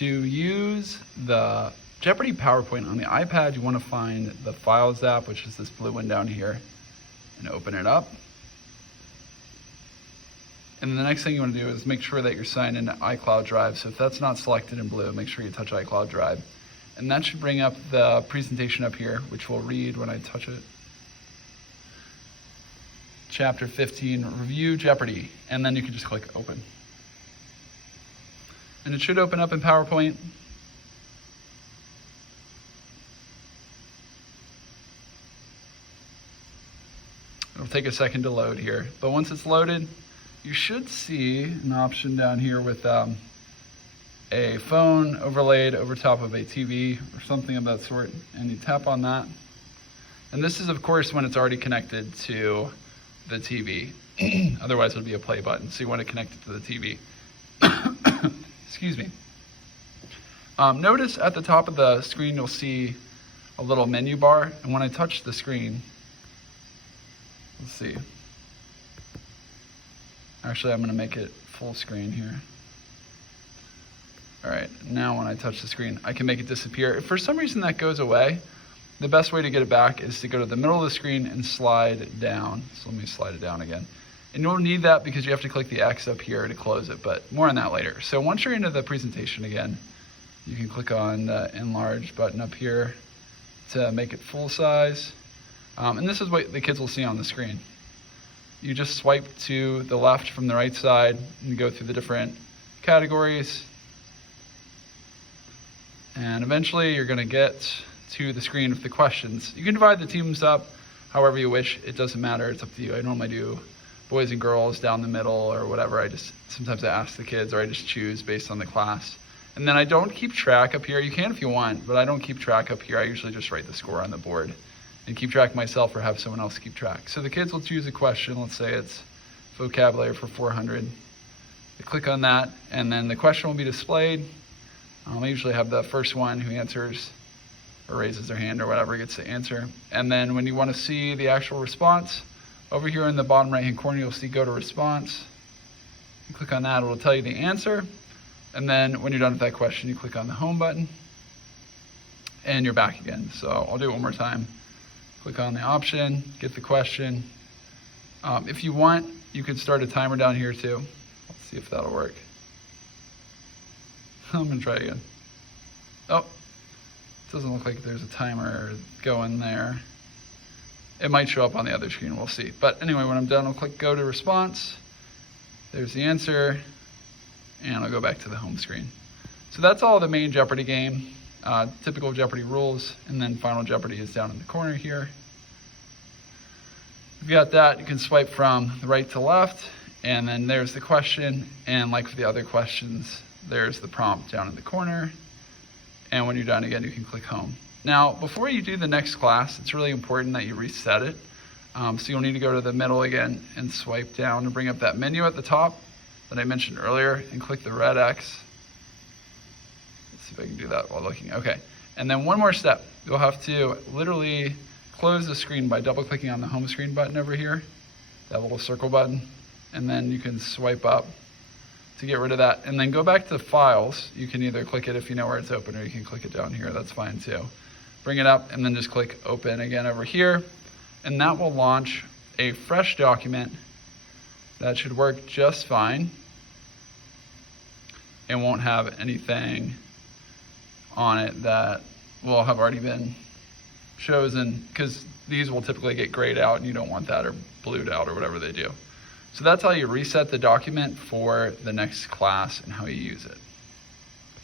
To use the Jeopardy PowerPoint on the iPad, you want to find the Files app, which is this blue one down here, and open it up. And the next thing you want to do is make sure that you're signed into iCloud Drive. So if that's not selected in blue, make sure you touch iCloud Drive. And that should bring up the presentation up here, which we'll read when I touch it. Chapter 15, Review Jeopardy. And then you can just click Open. And it should open up in PowerPoint. It'll take a second to load here. But once it's loaded, you should see an option down here with a phone overlaid over top of a TV or something of that sort, and you tap on that. And this is, of course, when it's already connected to the TV. Otherwise, it'll be a play button, so you want to connect it to the TV. Excuse me. Notice at the top of the screen, you'll see a little menu bar, and when I touch the screen, let's see. Actually, I'm going to make it full screen here. All right, now when I touch the screen, I can make it disappear. If for some reason that goes away, the best way to get it back is to go to the middle of the screen and slide it down. So let me slide it down again. And you'll need that because you have to click the X up here to close it, but more on that later. So once you're into the presentation again, you can click on the enlarge button up here to make it full size. And this is what the kids will see on the screen. You just swipe to the left from the right side and go through the different categories. And eventually you're going to get to the screen with the questions. You can divide the teams up however you wish. It doesn't matter. It's up to you. I normally do boys and girls down the middle or whatever. Sometimes I ask the kids, or I just choose based on the class. And then I don't keep track up here. You can if you want, but I don't keep track up here. I usually just write the score on the board and keep track myself or have someone else keep track. So the kids will choose a question. Let's say it's vocabulary for 400. They click on that, and then the question will be displayed. I usually have the first one who answers or raises their hand or whatever gets the answer. And then when you want to see the actual response, over here in the bottom right-hand corner, you'll see Go to Response. You click on that, it'll tell you the answer. And then when you're done with that question, you click on the Home button, and you're back again. So I'll do it one more time. Click on the option, get the question. If you want, you could start a timer down here too. Let's see if that'll work. I'm gonna try again. Oh, it doesn't look like there's a timer going there. It might show up on the other screen, we'll see. But anyway, when I'm done, I'll click Go to Response. There's the answer, and I'll go back to the home screen. So that's all the main Jeopardy game. Typical Jeopardy rules, and then Final Jeopardy is down in the corner here. If you got that, you can swipe from the right to left, and then there's the question, and like for the other questions, there's the prompt down in the corner. And when you're done again, you can click Home. Now, before you do the next class, it's really important that you reset it. So you'll need to go to the middle again and swipe down to bring up that menu at the top that I mentioned earlier, and click the red X. Let's see if I can do that while looking. Okay, and then one more step. You'll have to literally close the screen by double clicking on the home screen button over here, that little circle button, and then you can swipe up to get rid of that. And then go back to Files. You can either click it if you know where it's open, or you can click it down here, that's fine too. Bring it up and then just click Open again over here, and that will launch a fresh document that should work just fine and won't have anything on it that will have already been chosen, because these will typically get grayed out and you don't want that, or blued out, or whatever they do. So that's how you reset the document for the next class and how you use it.